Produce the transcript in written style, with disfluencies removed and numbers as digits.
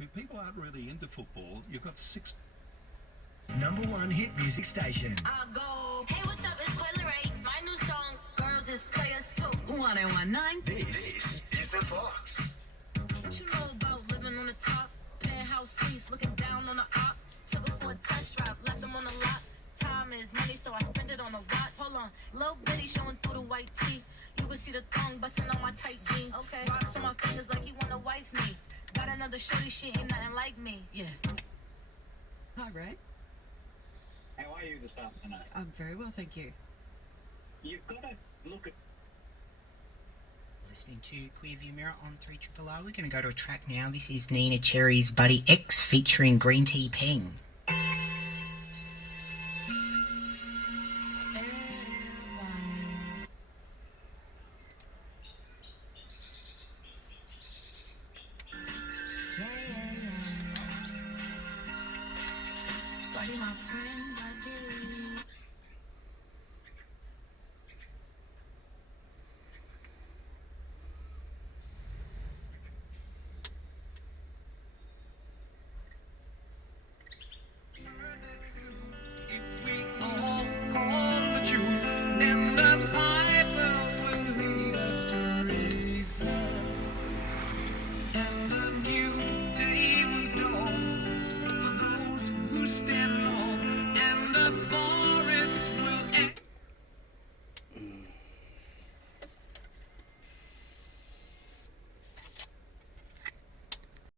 If people aren't really into football, you've got six. Number one hit music station. I'll go. Hey, what's up? It's Quilla Ray. My new song, Girls is Players Too. 1019. This is the Fox. What you know about living on the top? Penthouse suites, looking down on the ops. Took her for a test drive, left them on the lot. Time is money, so I spend it on a watch. Hold on, little bitty showing through the white tee. You can see the thong busting on my tight jeans. Okay, rocks on my fingers like he wanna wife me. Got another shorty, she ain't nothing like me. Yeah. Hi, Ray. How are you this afternoon? I'm very well, thank you. You've got to look at... Listening to Queerview Mirror on 3RRR. We're going to go to a track now. This is Nina Cherry's Buddy X featuring Green Tea Peng. Buddy, my friend, buddy. If we all call the truth, then the Bible will lead us to reason. And a new day will dawn for those who stand long, and the